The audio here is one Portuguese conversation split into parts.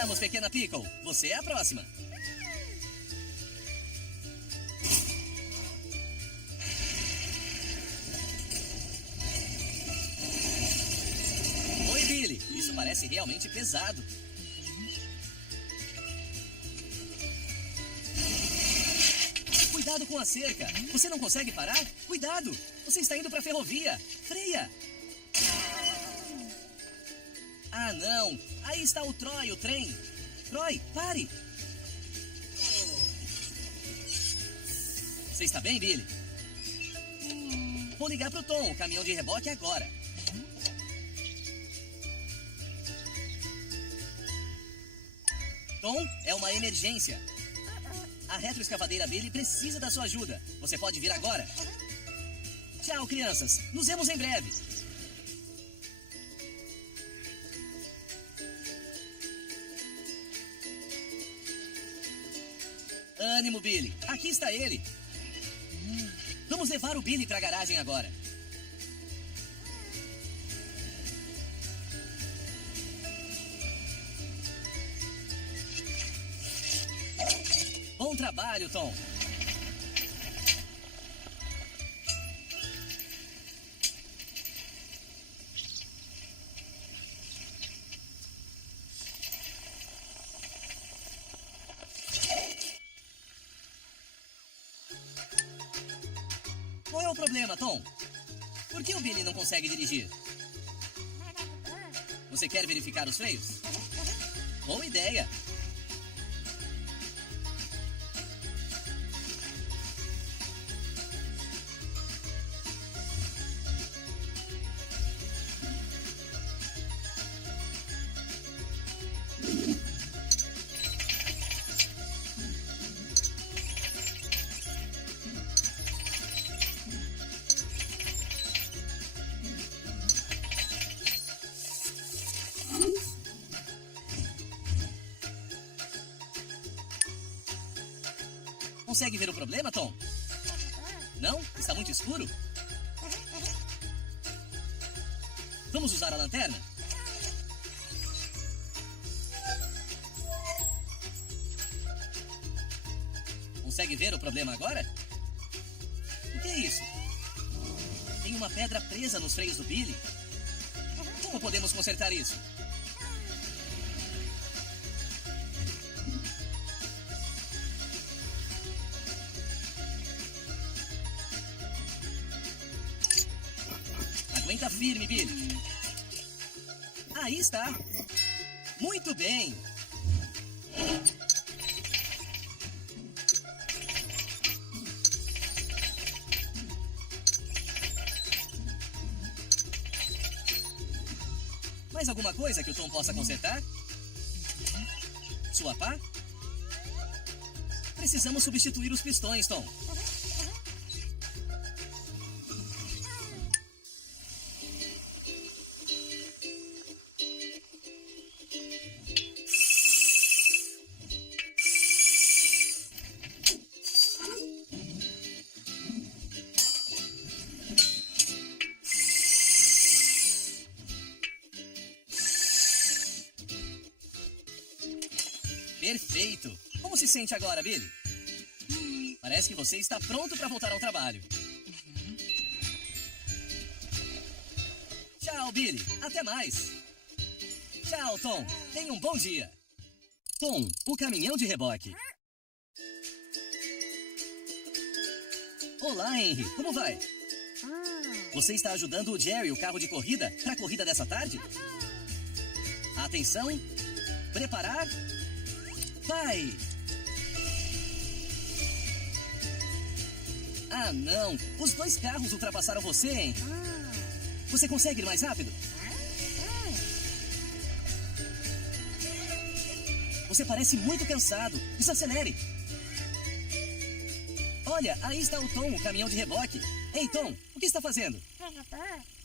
Vamos, pequena Pickle. Você é a próxima. Oi, Billy. Isso parece realmente pesado. Cuidado com a cerca. Você não consegue parar? Cuidado. Você está indo para a ferrovia. Freia. Ah, não. Aí está o Troy, o trem. Troy, pare. Você está bem, Billy? Vou ligar pro Tom, o caminhão de reboque, agora. Tom, é uma emergência. A retroescavadeira Billy precisa da sua ajuda. Você pode vir agora? Tchau, crianças. Nos vemos em breve. Ânimo, Billy. Aqui está ele. Vamos levar o Billy para a garagem agora. Bom trabalho, Tom. Qual é o problema, Tom? Por que o Billy não consegue dirigir? Você quer verificar os freios? Boa ideia. Consegue ver o problema, Tom? Não? Está muito escuro? Vamos usar a lanterna? Consegue ver o problema agora? O que é isso? Tem uma pedra presa nos freios do Billy. Como podemos consertar isso? Aguenta firme, Billy. Aí está. Muito bem. Mais alguma coisa que o Tom possa consertar? Sua pá? Precisamos substituir os pistões, Tom. Perfeito! Como se sente agora, Billy? Parece que você está pronto para voltar ao trabalho. Tchau, Billy. Até mais. Tchau, Tom. Tenha um bom dia. Tom, o caminhão de reboque. Olá, Henry. Como vai? Você está ajudando o Jerry, o carro de corrida, para a corrida dessa tarde? Atenção. Preparar. Vai! Ah, não! Os dois carros ultrapassaram você, hein? Você consegue ir mais rápido? Você parece muito cansado. Desacelere! Olha, aí está o Tom, o caminhão de reboque. Ei, Tom, o que está fazendo?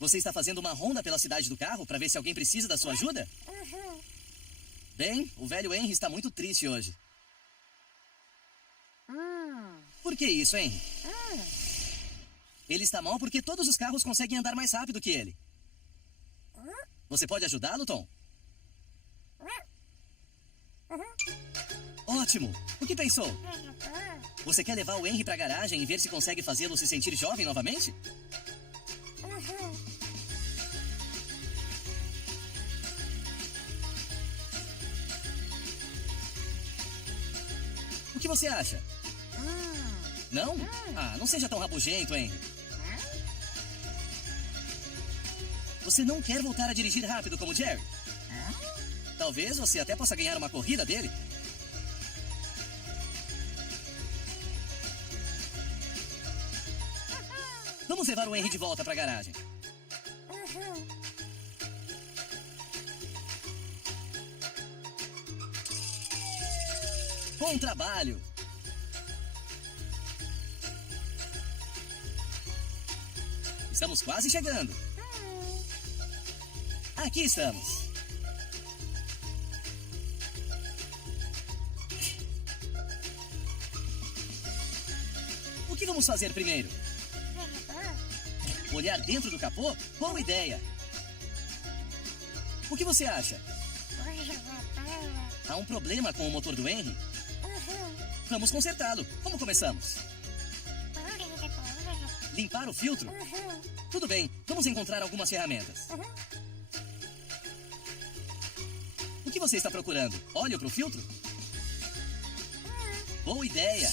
Você está fazendo uma ronda pela cidade do carro para ver se alguém precisa da sua ajuda? Bem, o velho Henry está muito triste hoje. Por que isso, Henry? Ele está mal porque todos os carros conseguem andar mais rápido que ele. Você pode ajudá-lo, Tom? Ótimo! O que pensou? Você quer levar o Henry pra garagem e ver se consegue fazê-lo se sentir jovem novamente? O que você acha? Não? Ah, não seja tão rabugento, Henry. Você não quer voltar a dirigir rápido como Jerry? Talvez você até possa ganhar uma corrida dele. Vamos levar o Henry de volta pra garagem. Bom trabalho! Estamos quase chegando. Aqui estamos. O que vamos fazer primeiro? Olhar dentro do capô? Boa ideia! O que você acha? Há um problema com o motor do Henry? Vamos consertá-lo. Como começamos? Limpar o filtro? Tudo bem, vamos encontrar algumas ferramentas. O que você está procurando? Óleo para o filtro? Boa ideia!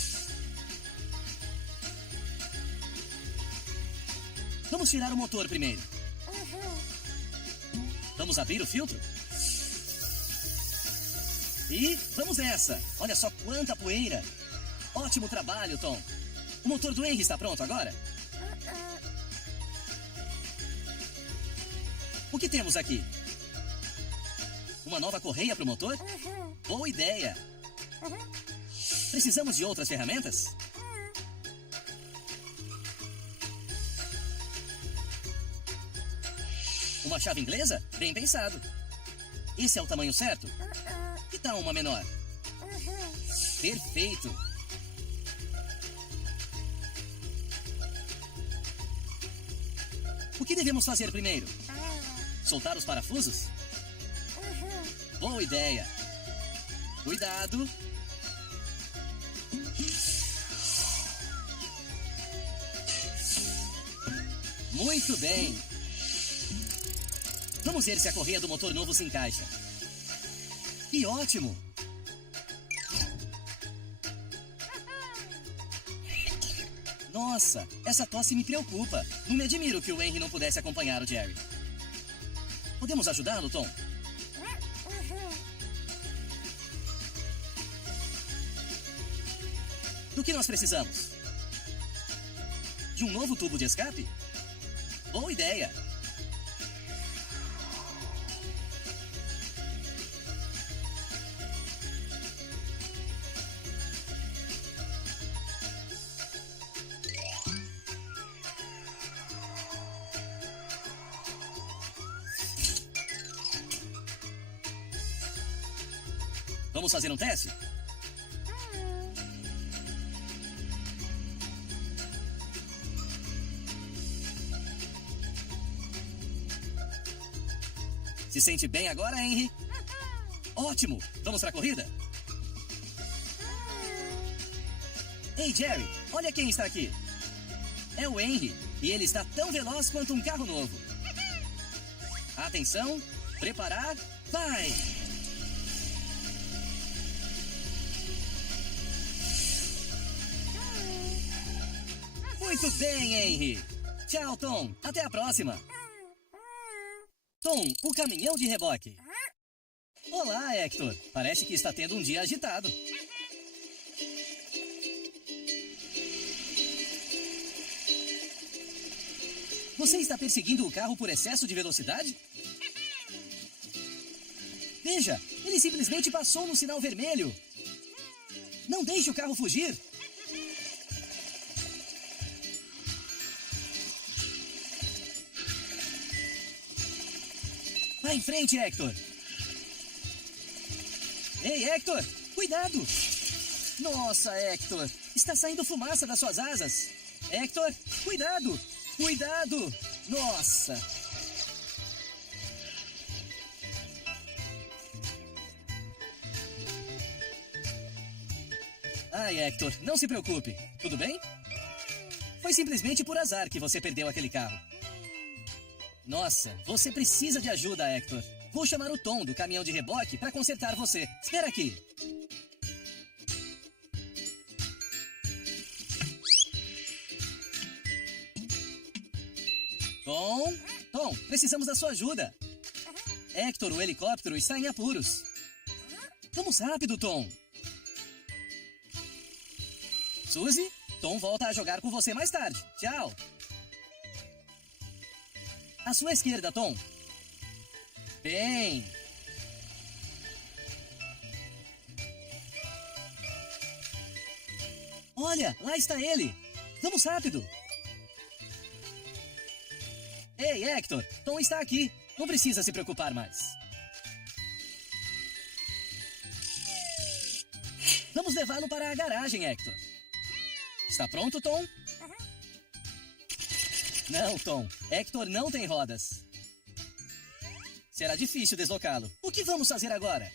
Vamos tirar o motor primeiro. Vamos abrir o filtro? E vamos nessa! Olha só quanta poeira! Ótimo trabalho, Tom! O motor do Henry está pronto agora? O que temos aqui? Uma nova correia para o motor? Boa ideia! Precisamos de outras ferramentas? Uma chave inglesa? Bem pensado. Esse é o tamanho certo? Que tal uma menor? Perfeito! O que devemos fazer primeiro? Soltar os parafusos? Boa ideia! Cuidado! Muito bem! Vamos ver se a correia do motor novo se encaixa. Que ótimo! Nossa, essa tosse me preocupa. Não me admiro que o Henry não pudesse acompanhar o Jerry. Podemos ajudá-lo, Tom? Do que nós precisamos? De um novo tubo de escape? Boa ideia! Vamos fazer um teste? Se sente bem agora, Henry? Ótimo! Vamos para a corrida? Ei, Jerry, olha quem está aqui. É o Henry, e ele está tão veloz quanto um carro novo. Atenção, preparar, vai! Muito bem, Henry. Tchau, Tom. Até a próxima. Tom, o caminhão de reboque. Olá, Hector. Parece que está tendo um dia agitado. Você está perseguindo o carro por excesso de velocidade? Veja, ele simplesmente passou no sinal vermelho. Não deixe o carro fugir. Vá em frente, Hector. Ei, Hector, cuidado. Nossa, Hector, está saindo fumaça das suas asas. Hector, cuidado, cuidado. Nossa. Ai, Hector, não se preocupe. Tudo bem? Foi simplesmente por azar que você perdeu aquele carro. Nossa, você precisa de ajuda, Hector. Vou chamar o Tom do caminhão de reboque para consertar você. Espera aqui. Tom, precisamos da sua ajuda. Hector, o helicóptero está em apuros. Vamos rápido, Tom. Suzy, Tom volta a jogar com você mais tarde. Tchau. À sua esquerda, Tom. Bem. Olha, lá está ele. Vamos rápido. Ei, Hector, Tom está aqui. Não precisa se preocupar mais. Vamos levá-lo para a garagem, Hector. Está pronto, Tom? Não, Tom. Hector não tem rodas. Será difícil deslocá-lo. O que vamos fazer agora?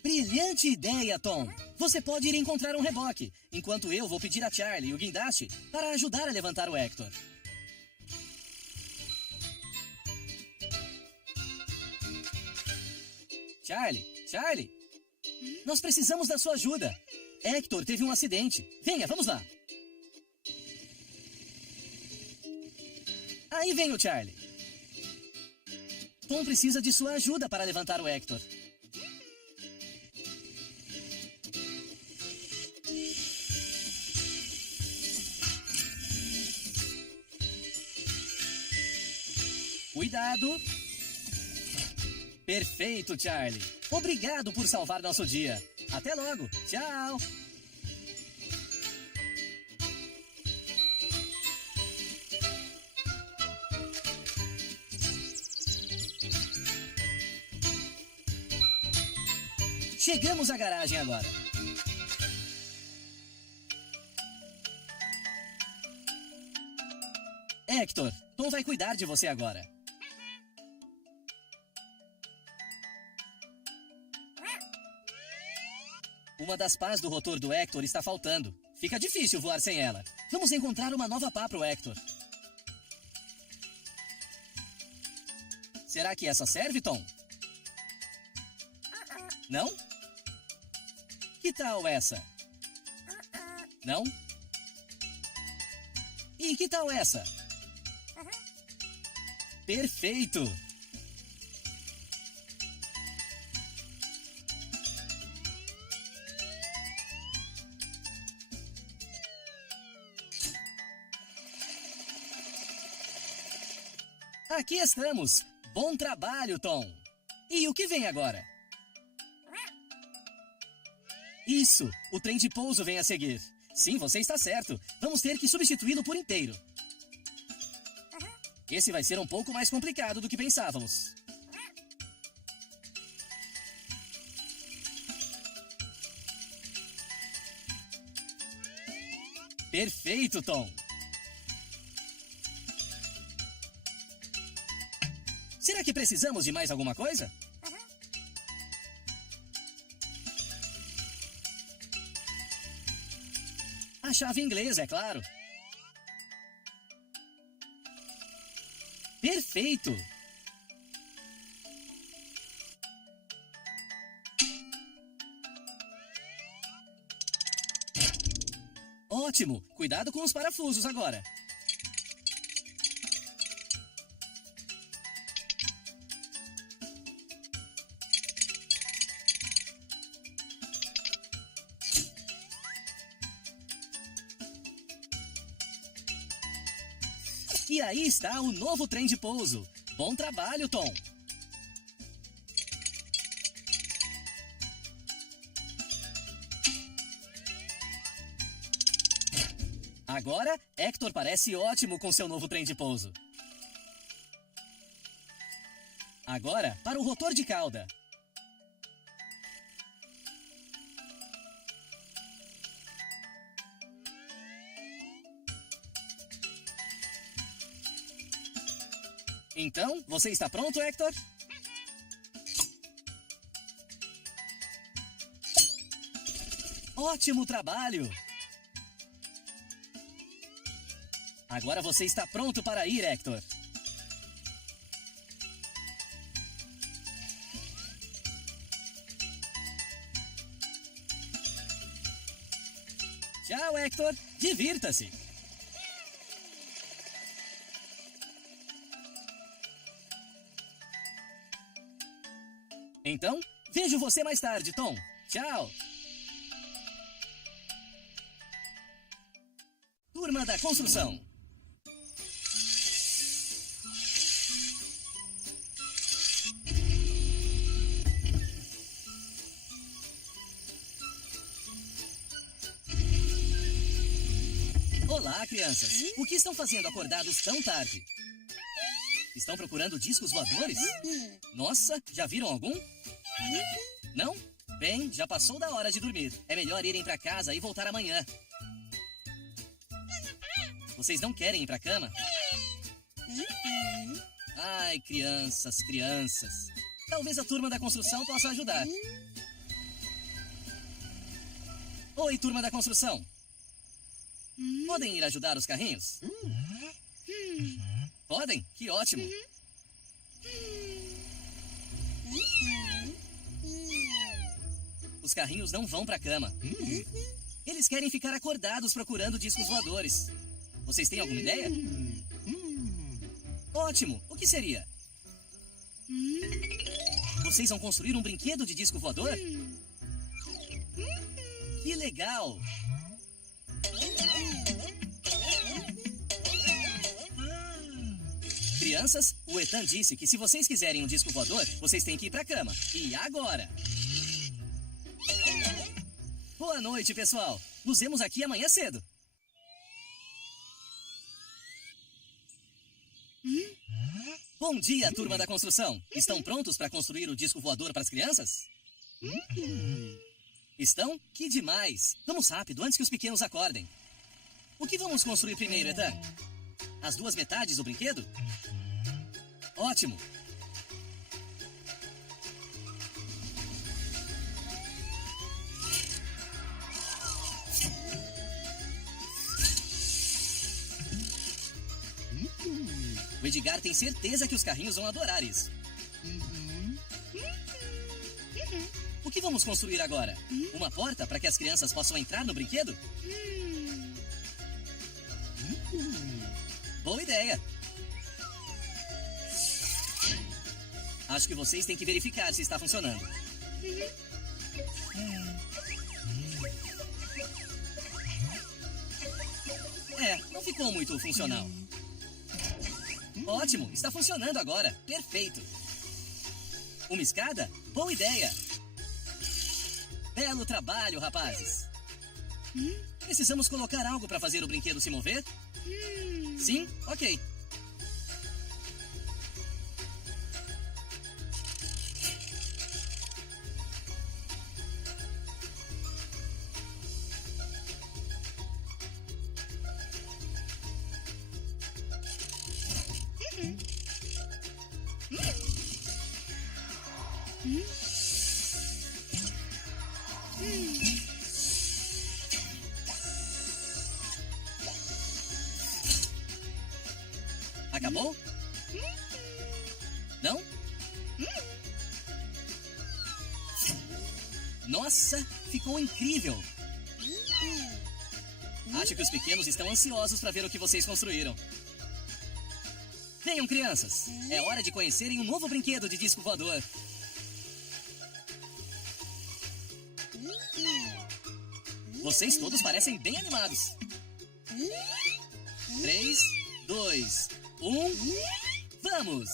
Brilhante ideia, Tom. Você pode ir encontrar um reboque, enquanto eu vou pedir a Charlie e o guindaste para ajudar a levantar o Hector. Charlie, nós precisamos da sua ajuda. Hector teve um acidente. Venha, vamos lá. Aí vem o Charlie. Tom precisa de sua ajuda para levantar o Hector. Cuidado. Perfeito, Charlie. Obrigado por salvar nosso dia. Até logo. Tchau. Chegamos à garagem agora. Hector, Tom vai cuidar de você agora. Uma das pás do rotor do Hector está faltando. Fica difícil voar sem ela. Vamos encontrar uma nova pá para o Hector. Será que essa serve, Tom? Não? Que tal essa? Não? E que tal essa? Perfeito! Aqui estamos! Bom trabalho, Tom! E o que vem agora? Isso! O trem de pouso vem a seguir. Sim, você está certo. Vamos ter que substituí-lo por inteiro. Esse vai ser um pouco mais complicado do que pensávamos. Perfeito, Tom! Será que precisamos de mais alguma coisa? A chave inglesa, é claro. Perfeito! Ótimo! Cuidado com os parafusos agora. E aí está o novo trem de pouso. Bom trabalho, Tom! Agora, Hector parece ótimo com seu novo trem de pouso. Agora, para o rotor de cauda. Então, você está pronto, Hector? Ótimo trabalho! Agora você está pronto para ir, Hector. Tchau, Hector. Divirta-se. Então, vejo você mais tarde, Tom. Tchau. Turma da construção. Olá, crianças. O que estão fazendo acordados tão tarde? Estão procurando discos voadores? Nossa, já viram algum? Não? Bem, já passou da hora de dormir. É melhor irem para casa e voltar amanhã. Vocês não querem ir para cama? Ai, crianças, crianças. Talvez a turma da construção possa ajudar. Oi, turma da construção. Podem ir ajudar os carrinhos? Podem? Que ótimo. Os carrinhos não vão pra cama. Eles querem ficar acordados procurando discos voadores. Vocês têm alguma ideia? Ótimo. O que seria? Vocês vão construir um brinquedo de disco voador? Que legal! Crianças, o Ethan disse que se vocês quiserem um disco voador, vocês têm que ir pra cama. E agora? Boa noite, pessoal. Nos vemos aqui amanhã cedo. Bom dia, turma da construção. Estão prontos para construir o disco voador para as crianças? Estão? Que demais! Vamos rápido, antes que os pequenos acordem. O que vamos construir primeiro, Ethan? As duas metades do brinquedo? Ótimo! O Edgar tem certeza que os carrinhos vão adorar isso. O que vamos construir agora? Uma porta para que as crianças possam entrar no brinquedo? Boa ideia! Acho que vocês têm que verificar se está funcionando. Não ficou muito funcional. Ótimo, está funcionando agora. Perfeito. Uma escada? Boa ideia. Belo trabalho, rapazes. Precisamos colocar algo para fazer o brinquedo se mover? Sim? Ok. Acabou? Não? Nossa, ficou incrível! Acho que os pequenos estão ansiosos para ver o que vocês construíram. Venham, crianças! É hora de conhecerem um novo brinquedo de disco voador. Vocês todos parecem bem animados. 3, 2, 1... Vamos!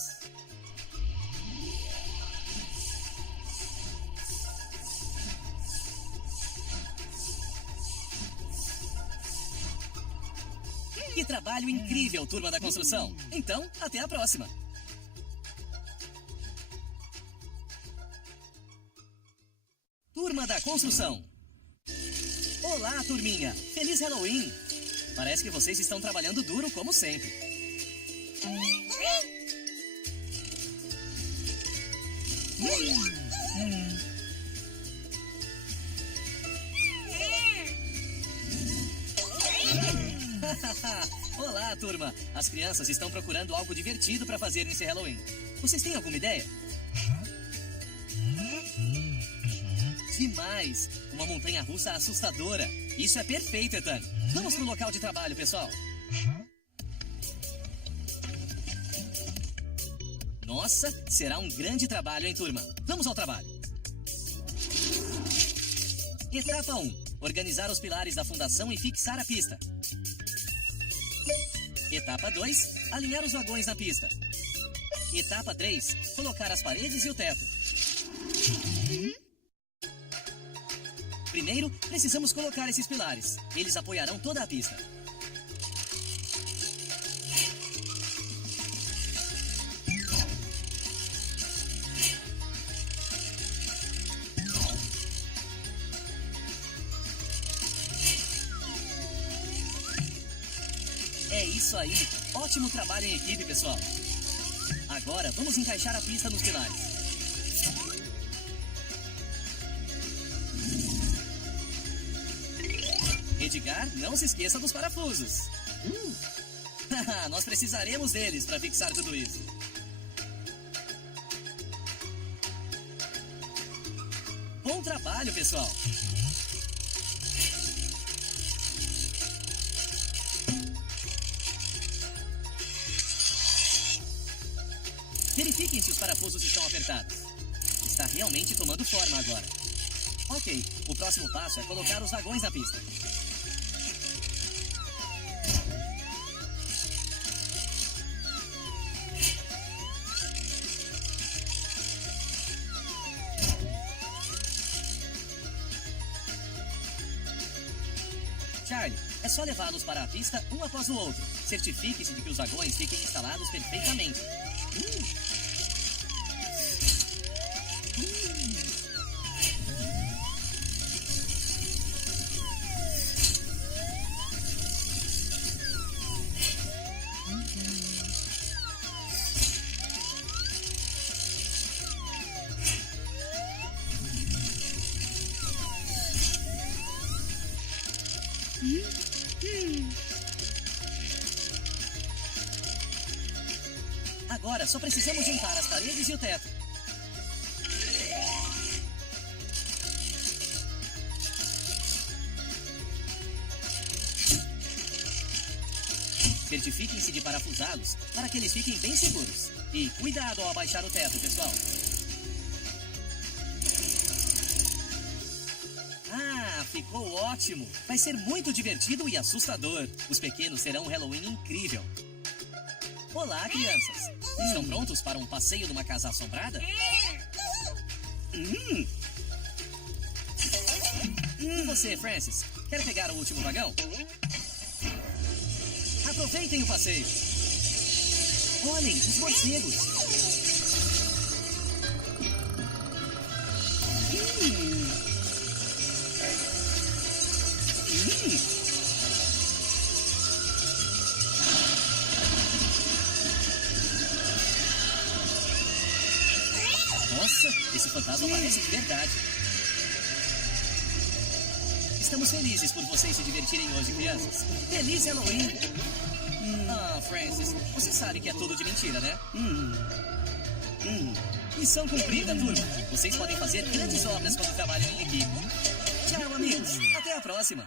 Que trabalho incrível, turma da construção! Então, até a próxima! Turma da construção! Olá, turminha! Feliz Halloween! Parece que vocês estão trabalhando duro como sempre. turma, as crianças estão procurando algo divertido para fazer nesse Halloween. Vocês têm alguma ideia? Demais! Uma montanha-russa assustadora. Isso é perfeito, Ethan. Vamos pro local de trabalho, pessoal. Nossa, será um grande trabalho, hein, turma? Vamos ao trabalho. Etapa 1. Organizar os pilares da fundação e fixar a pista. Etapa 2. Alinhar os vagões na pista. Etapa 3. Colocar as paredes e o teto. Primeiro, precisamos colocar esses pilares. Eles apoiarão toda a pista. É isso aí. Ótimo trabalho em equipe, pessoal. Agora, vamos encaixar a pista nos pilares. Edgar, não se esqueça dos parafusos. Nós precisaremos deles para fixar tudo isso. Bom trabalho, pessoal. Verifiquem se os parafusos estão apertados. Está realmente tomando forma agora. Ok, o próximo passo é colocar os vagões na pista. Charlie, é só levá-los para a pista um após o outro. Certifique-se de que os vagões fiquem instalados perfeitamente. Agora só precisamos juntar as paredes e o teto. Certifiquem-se de parafusá-los para que eles fiquem bem seguros. E cuidado ao abaixar o teto, pessoal. Ficou ótimo! Vai ser muito divertido e assustador. Os pequenos terão um Halloween incrível. Olá, crianças! Estão prontos para um passeio numa casa assombrada? E você, Francis? Quer pegar o último vagão? Aproveitem o passeio! Olhem, os morcegos! Nossa, esse fantasma parece de verdade. Estamos felizes por vocês se divertirem hoje, crianças. Feliz Halloween! Francis, você sabe que é tudo de mentira, né? Missão cumprida, turma. Vocês podem fazer grandes obras quando trabalham em equipe. Tchau, amigos. Até a próxima.